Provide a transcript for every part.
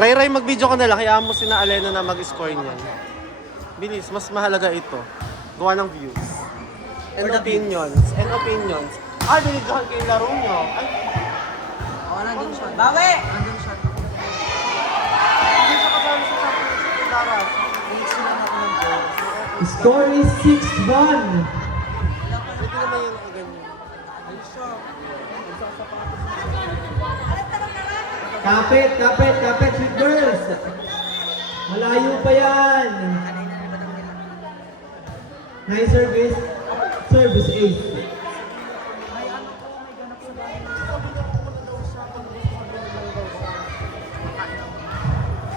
Ray, mag-video ka na lang. Hayaan mo sina Alena na mag-score niyan. Bilis, mas mahalaga ito. Gawa ng views. And opinions. Binigyan kayo yung laro nyo. Ay, Nandun siya. Bawi! Nandun siya. hindi siya kasama sa Champions Daras. Score is 6-1. Pwede naman yung ganyan. Kapit, sweet girls. Malayo pa yan. Nice service. Service ace.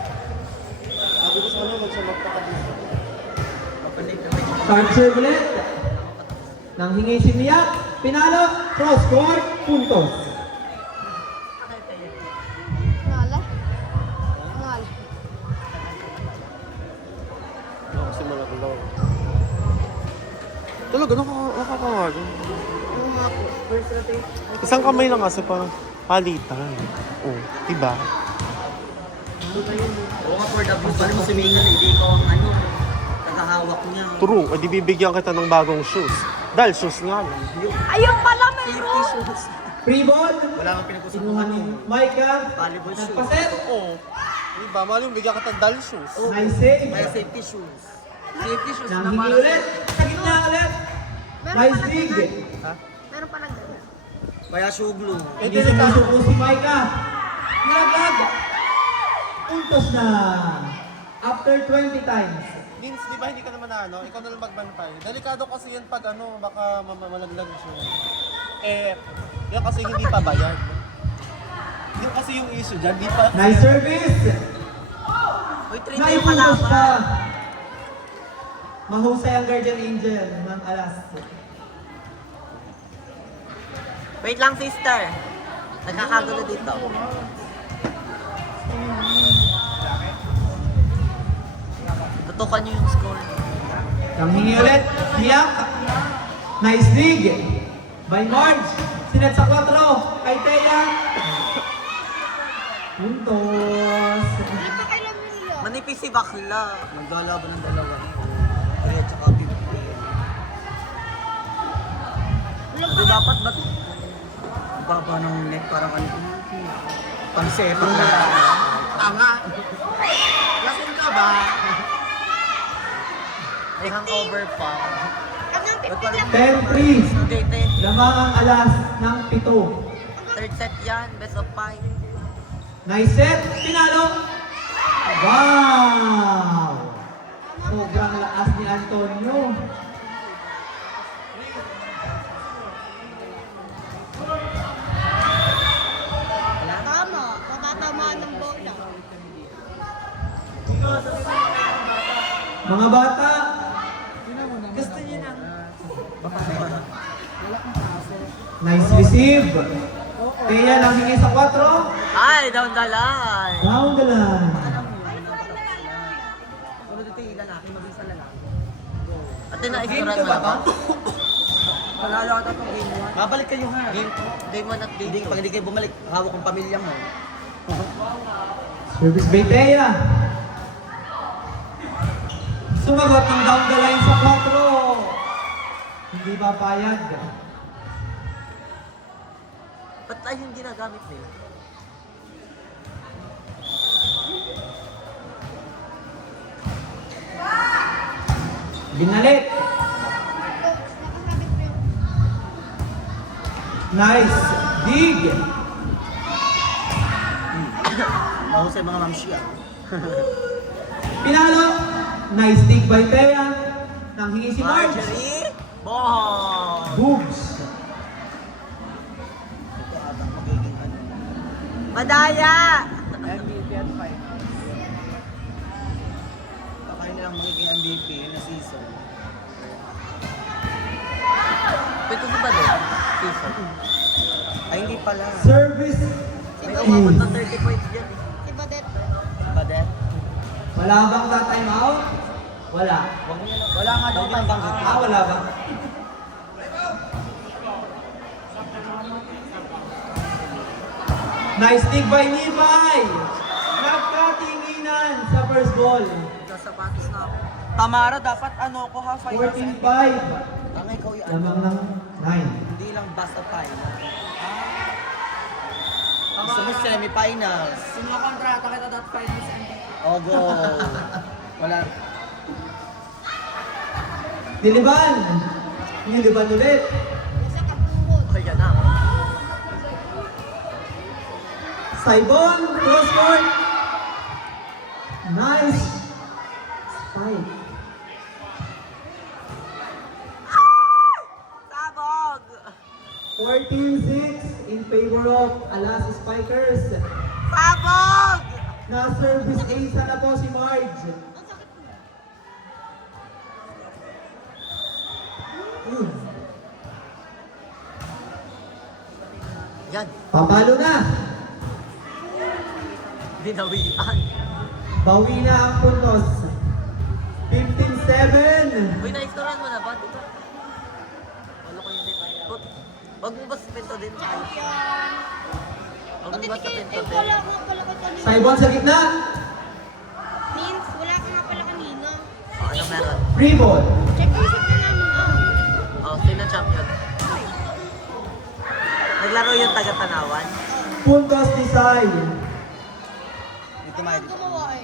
Sabi ko sana huwag siya magpakabisa. Start serve ulit. Nang hingi si Mia. Pinalo. Cross court. Puntos. Ngala? Ngala. Ako kasi malagalaw. Talaga, nakakawag. Isang kamay lang kasi parang palitan. Oh, diba? Oo nga, for the views. Bali mo sumingan, hindi ko ang tagahawak niya. True, edi bibigyan kita ng bagong shoes. Dahil shoes nga lang. Ayun pala, Safety meron! shoes. Free ball. Wala kang Kinuha pinag-usapan ni yun. Micah. Volleyball shoes. Nagpaset. Oo. Diba, mali yung bigyan kita dahil shoes. Nice save. May safety shoes. Safety shoes Nang naman. hingi ulit. Sa gitna ulit. Meron Nice pa dig. nagdagan. Meron pa nagdagan. Kaya shoe glue. Hindi sumusuko si Micah. Nagag. Puntos na. After 20 times. Vince, di ba hindi ka naman ikaw na lang magbantay. Delikado kasi yan pag baka malaglag siya. Yan kasi hindi pa bayad. Yun kasi yung issue dyan, di pa. Nice service. Uy, 3 na yung Naipuntos pa. kalaban. Mahusay ang guardian angel ng alas. Wait lang, sister. Nagkakagulo dito. Tutukan niyo yung score. Nang hingi ulit. Hiyak. Nice dig. By Marge. Sinet sa 4. Kay Thea. Puntos. Ito kailan mo nila? Manipis si bakla. Naglalaban ng dalawa. Ay, at saka pipi. Ito dapat ba't baba ng net parang pansepan na. Tanga! Lasing ka ba? May hangover pa. Hanggang 15 lang. 10-3. Hindi, te. Lamang ang alas ng 7. Third set yan. Best of 5. Nice set. Pinalo. Wow! Sobrang lakas ni Antonio. Tama. Matatamaan ng bola. Mga bata, Gusto niyo na. nice receive. Kaya lang hingi sa 4. Ay, down the line. Down the line. Sunod ito yung lalaki, maging sa lalaki. Ate, na-extra na ba? Panalo ata itong game 1. Babalik kayo ha. Game 1 at game 2. Pag hindi kayo bumalik, hawak ang pamilya mo. Service by Thea. Sumagot ng down the line sa 4. Hindi ba payag? Ba't tayo yung ginagamit nila? Binalik. Nakasabit ko yun. Nice dig. Mahusay mga mamsiya. Pinalo. Nice dig by Thea. Nang hingi si Marge. Marjorie! Ball! Boobs. Ito ata magiging ano. Madaya! MVP at 5. Baka yun lang magiging MVP na season. Pwede ko ba din? Season? Ay, hindi pala. Service. May umabot ng 30 points dyan eh. Si Badet. Badet? Wala bang ta-time out? Wala. Wala nga daw time out. Wala bang? Nice dig by Nibay! Nagkati first ball. Sapatos na ako. Tamara, dapat ano ko ha? 14-5. Tama, ikaw yung Lamang ng 9. Hindi lang basta final. Gusto mo semi-finals. Sinukontrata kita that finals. Oh, go. Wala. Niliban. Niliban ulit. Sa kapuhod. Oh, yan na. Saibon, cross court. Nice. Spike. Sabog! 14-6 in favor of Alas Spikers. Sabog! Na-service ace na po si Marge. Ang sakit mo. Yan. Papalo na. Binawian. Bawi na ang puntos. 15-7. Uy, na-istoran mo na ba? Dito. Wala ko hindi. Wag mo ba sa pinto din? Wag mo ba sa pinto din? Wala nga pala ka kanina. Saibon sa gitna. Means, wala ka nga pala kanina. Oh, ano meron? Free ball. Check usap na namin. Oh, sino champion? Naglaro yung taga-Tanawan? Puntos ni Sai. Dito Ang gumawa eh.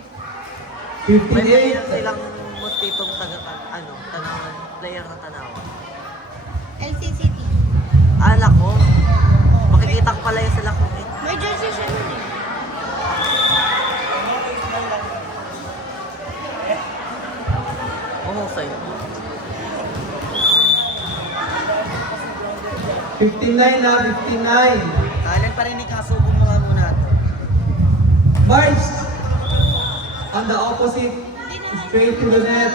May player 58. silang mosquitong Tanawan. Player na Tanawan. LCCT. Ala ko. Makikita ko pala yung sila kung eh. May jersey siya nun eh. Uhusay. 59 na, 59. Kailan pa rin ikasubo mo nga muna ito. Marge. On the opposite. Straight to the net.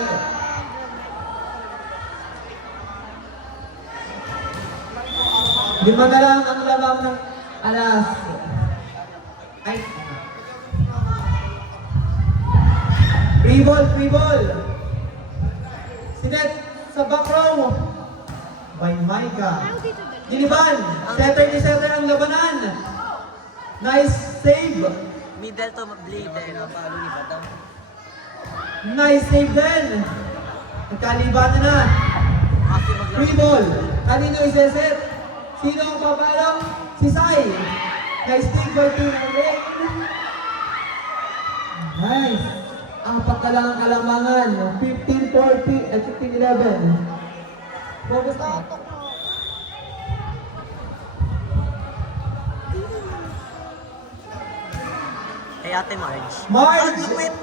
Lima na lang ang lamang ng Alas. Ay. Free ball, free ball. Sinet sa back row. By Maika. Ayaw dito dali. Diliban. Setter ni setter ang labanan. Nice save. Middle to bleed eh. Napalo ni Badang. Nice save din. Nagkaliban na. Kasi maglaro. Free ball. Kanino iseset? Sino ang papalong? Si Sai. Nice take by Tina Ray. Nice. Apat na lang ang kalamangan. 15-40 at 15-11. Focus na. Tatok mo. Kay Ate Marge. Marge! Ah, wait.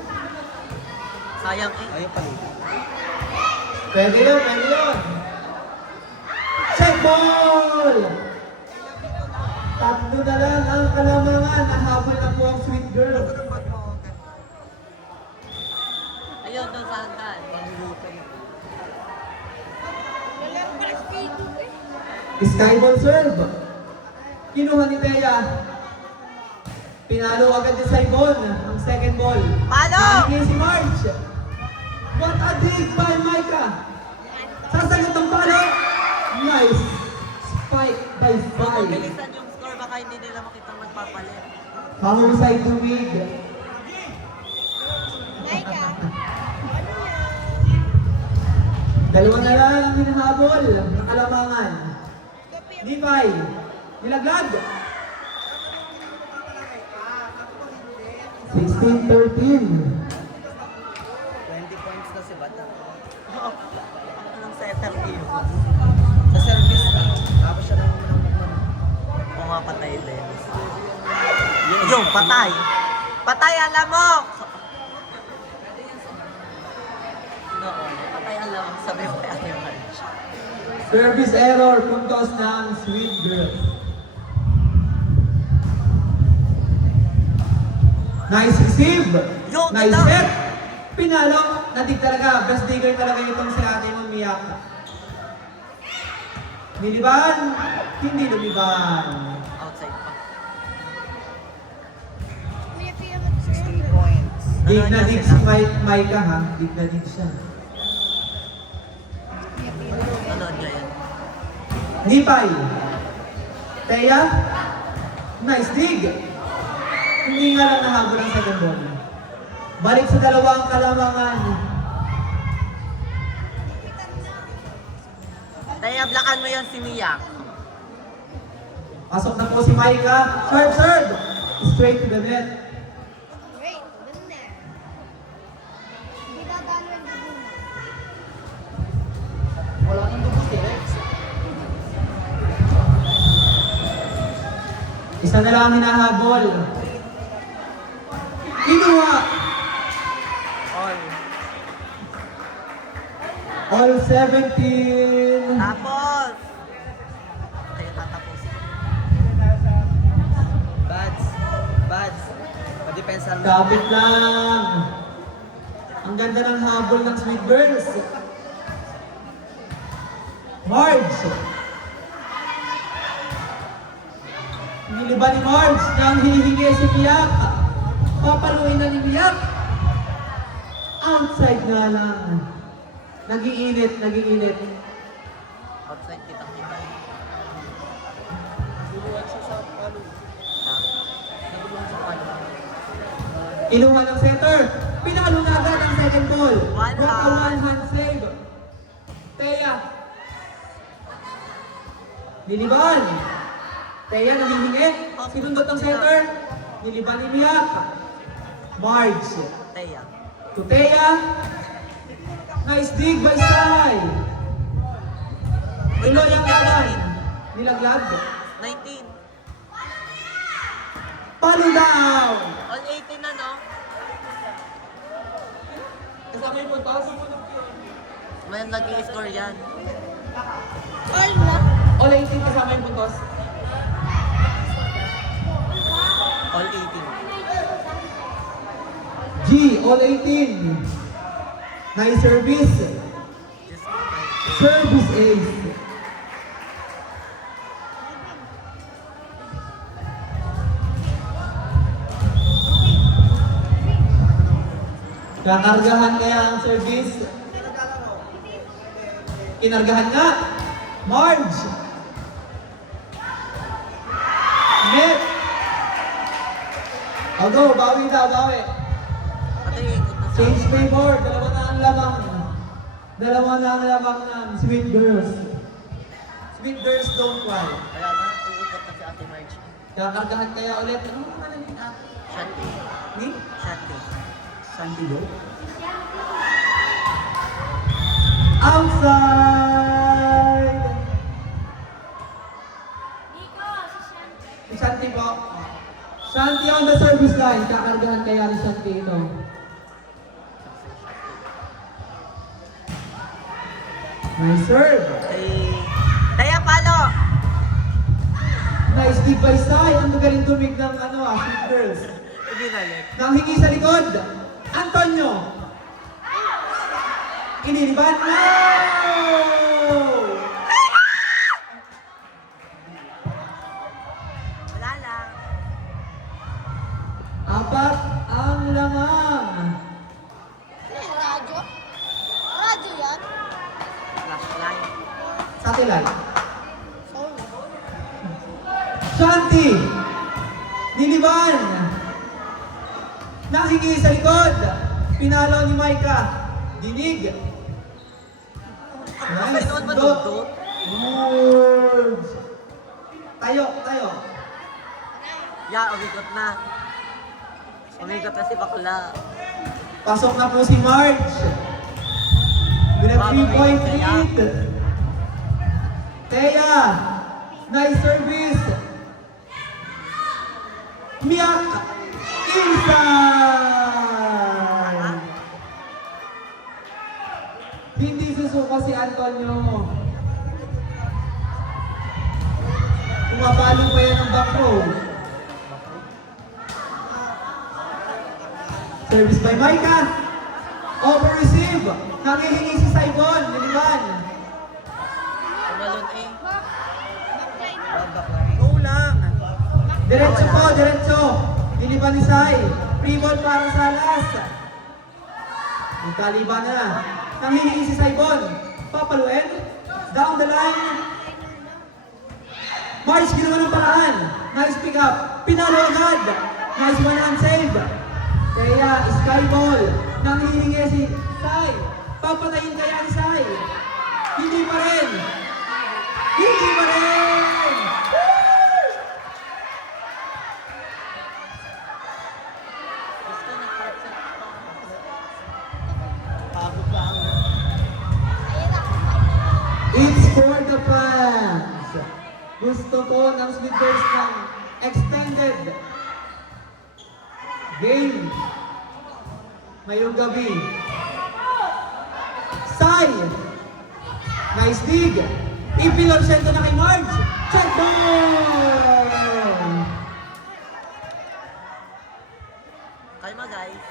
Sayang eh. Ayun pala. Pwede yun, pwede yun. Check ball! Tatlo na lang ang kalamangan. Nahabol na po ang sweet girl. Ayun, doon sa hanggan. Wala ko pala stigo eh. Skyball serve. Kinuha ni Thea. Pinalo agad ni Saibon ang second ball. Palo! Nagiging si Marge. What a dig by Micah. Sasagot ang palo. Nice. Spike by 5. Bilisan yung score, baka hindi nila makitang magpapalit. Mahusay tumig. Laika. Ano na? Dalawa na lang ang hinahabol ng kalamangan. Levi. Nilaglag. 16-13. 20 points na si Bata. Anong setter team? Sa service na. Tapos siya nang pumapatay din. Yung patay! Patay alamok! Oo, patay alamok. Sabi ko kay Ate Marge. Service error. Puntos ng Sweet Girl. Nice receive. Yo, Nice ito. set. Pinalo. Nadig talaga. Best digger talaga itong si ate mong Miyak. Niliban. Hindi lumiban. Outside pa. Kuya, piya mo to sa 3 points. Dig na Nanonood dig sila. si Micah ha. Dig na dig siya. Nanonood niya yan. Nipay. Teya. Nice dig. Hindi nga lang nahabol ang second ball. Balik sa dalawang kalamangan. Taya, blakan mo yun si Mia. Pasok na po si Maika. Serve, serve! Straight to the net. Wait, ganda. Hindi dadalo yung dugo mo. Wala nang dubos direct. Isa na lang ang hinahabol. Kinuha. All 17. Tapos! Tayo tatapos. Bads. Padepensa lang. Kapit lang. Ang ganda ng habol ng Sweet Girls. Marge. Niliba ni Marge nang hinihingi si Miyak. Papaluin na ni Miyak. Outside nga lang. Nagiinit. Outside kita. Inuha ng center. Pinalo na agad ang second ball. One What a hand. one-hand save. Teya. Niliban. Teya nanghihingi. Sinundot ng center. Niliban ni Miyak. Marge. Taya. To Teya. Nice dig by Sai. Tuloy ang laban. Nilaglag. 19. Palo down. All 18 na, no? Kasama yung puntos. May nag-i-score yan. All na. All 18 kasama yung puntos. All 18. G, all 18. Nice service. Service ace. Kakargahan kaya ang service. Kinargahan nga. Marge. Net. Although, bawi daw, bawi. Pati ikot na sa... Change favor. Dalawa na ang lamang ng Sweet Girls. Sweet Girls don't cry. Wala na, iikot na si Ate Marge. Kakargahan kaya ulit. Ano mo naman ang ate? Shanti. Ni? Shanti. Santiago. Outside! Nico, si Shanti. Si Shanti po. Shanti on the service line. Kakargahan kaya ni Shanti ito. Nice serve. Taya, palo! Nice dig by Sai. Ang magaling tumig ng Sweet Girls. Hindi nalik. Nang hingi sa likod. Antonio. Iniliban. No! Wala lang. Apat ang lamang. Ano yung radyo? Radyo yan? Flashlight. Satellite. Sorry. Shanti. Niliban. Nanghingi sa likod. Pinalo ni Maika. Dinig. Nice. Pinood ba Dot. dudot? Words. Tayo. Ya, umikot na. Umikot na si Bakla. Pasok na po si Marge. With a 3-point lead. Teya. Nice service. Miyak. Inside. Hindi susuko si Antonio. Umabalo pa yan ang back row. Service by Maika. Over receive. Nangihingi si Saibon. Niliban. Tumalon eh. Backline. Go lang. Diretso po, diretso. Niliban ni Sai. Free ball para sa alas. Ang taliban na. Nangihingi si Saibon. Papaluin. Down the line. Marge, ginawa ng paraan. Nice pick up. Pinalo agad. Nice one-hand save. Kaya, Skyball. Nanghihingi si Sai. Papatayin kaya ni Sai. Hindi pa rin. Hindi pa rin. Gusto na perfect to. Pagod ba ang... It's for the fans. Gusto ko ng Sweet Girls ng extended game ngayong gabi. Sai! Nice dig! Ipinonsento na kay Marge! Check ball! Kalma guys.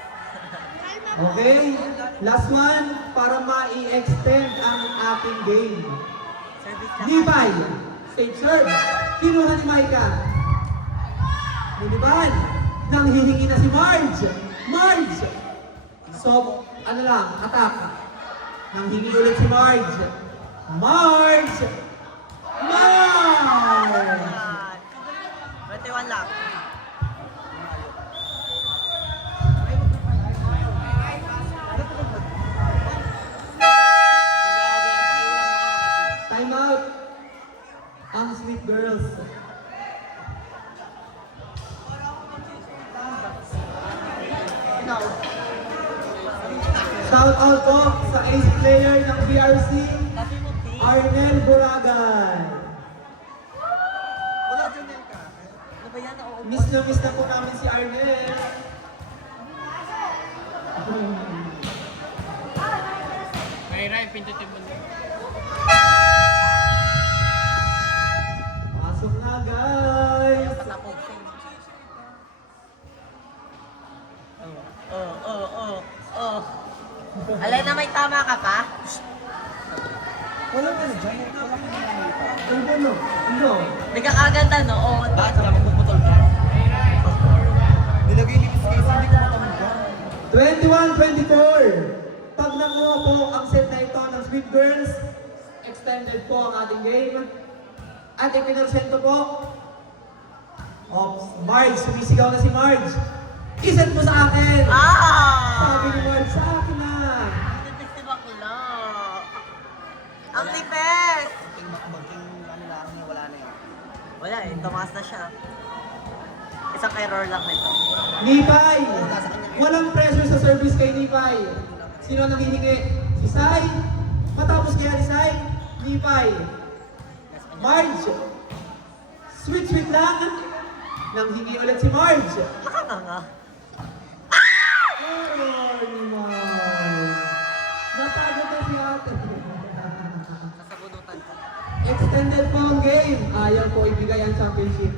Okay, last one para ma-extend ang ating game. Service lang. Nipay, stage serve. Kinuha ni Maika. Niliban. Nanghihingi na si Marge. Marge! So, ano lang, attack. Nanghingi ulit si Marge. Marge! Marge! 21 lang. Time out. Ang Sweet Girls. Shout out po sa ace player ng BRC, Sabi mo, P. Arnel Buragay. Wala dyan din ka. Ano ba yan? Oo, Miss na po namin si Arnel. Pasok na guys. Patapog. Oh. Alay na may tama ka pa? Wala ka na dyan. Wala ka na nakita. Ano? Ano? Hindi ka kaganda, no? Oo. Bakit ka magpuputol ka? Nilagay ni Miss Casey, hindi ko matanggal. 21-24. Pag nakuha po ang set na ito ng Sweet Girls, extended po ang ating game. At ipinonsento po. Ops, Marge, sumisigaw na si Marge. Iset mo sa akin! Sabi ni Marge, sa akin na! Nipis si Bakla. Ang nipis! Maging ano lang niya, wala na yun. Wala eh, tumaas na siya. Isang error lang nito. Nipay! Walang pressure sa service kay Nipay. Sino ang nangihingi? Si Sai? Matapos kaya ni Sai? Nipay. Marge! Sweet lang! Nanghingi ulit si Marge. Nakakanga. Oh, ni Marge. Natagod na si ate. Nasabunutan ka. Extended po ang game. Ayaw po ibigay ang championship.